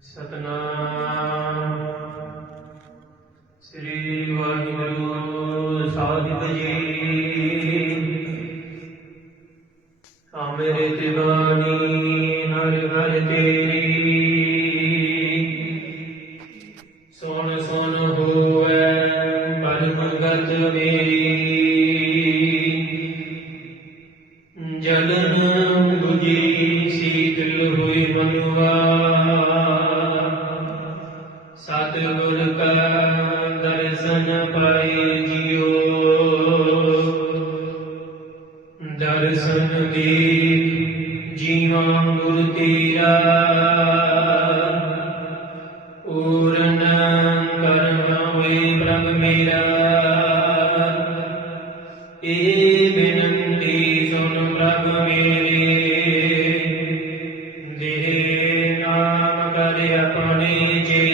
ਸਤਨਾਮ। ਸ੍ਰੀ ਵਾਹਿਗੁਰੂ ਸਾਹਿਬ ਜੀ। ਅਮਰੇ ਤਿਵਾਨੀ ਹਰ ਹਰ ਤੇਰੀ ਸਤਿਗੁਰ ਕਾ ਦਰਸ਼ਨ ਪਾਏ ਜਿਉ ਦਰਸ਼ਨ ਦੀ ਜੀਵਾਂ ਗੁਰ ਤੇਰਾ। ਪੂਰਨ ਕਰਨਾ ਹੋਏ ਪ੍ਰਭ ਮੇਰਾ। ਇਹ ਬੇਨੰਤੀ ਸੁਨ ਪ੍ਰਭ ਮੇਰੇ। ਦੇਹ ਨਾਮ ਕਰ ਆਪਣੇ ਚੇਰੇ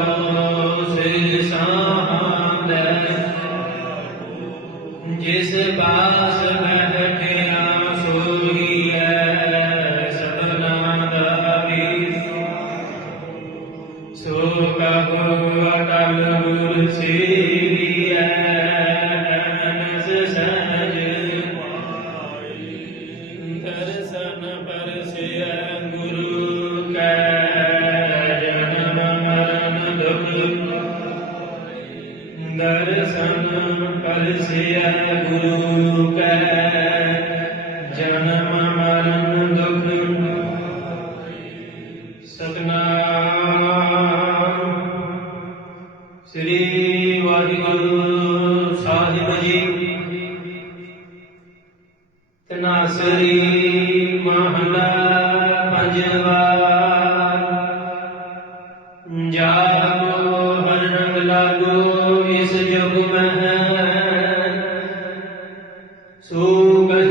ਜਿਸ ਬਾਸ ਬੈਠਿਆ ਸੋਈਐ ਸਭਨਾ ਦਾ ਵੀ। ਸੋ ਕਹੋ ਅਟਲ ਗੁਰ ਸੇਵੀਐ ਦਰਸ਼ਨ ਪਰਸਿਐ ਗੁਰੂ ਕੈ। ਜਨਮ ਮਰਨ ਦੁਖ ਸਤਨਾਮ। ਸ੍ਰੀ ਵਾਹਿਗੁਰੂ ਸਾਹਿਬ ਜੀ। ਤਨਾਸਰੀ ਮਹਲਾ ਪੰਜਵਾ। ਜਾਗੋ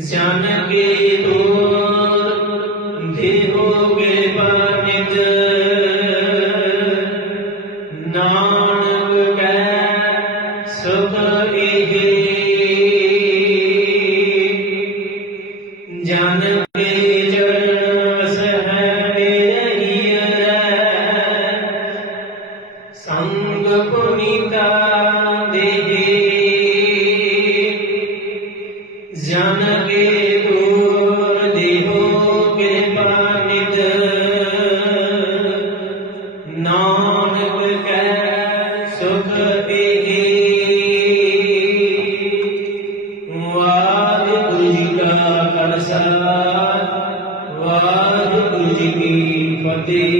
ਜਨ ਕੇ ਤੋਰ ਦੇਹੋ ਕੇ ਨਾਨਕ ਕੈ ਸੁਖ the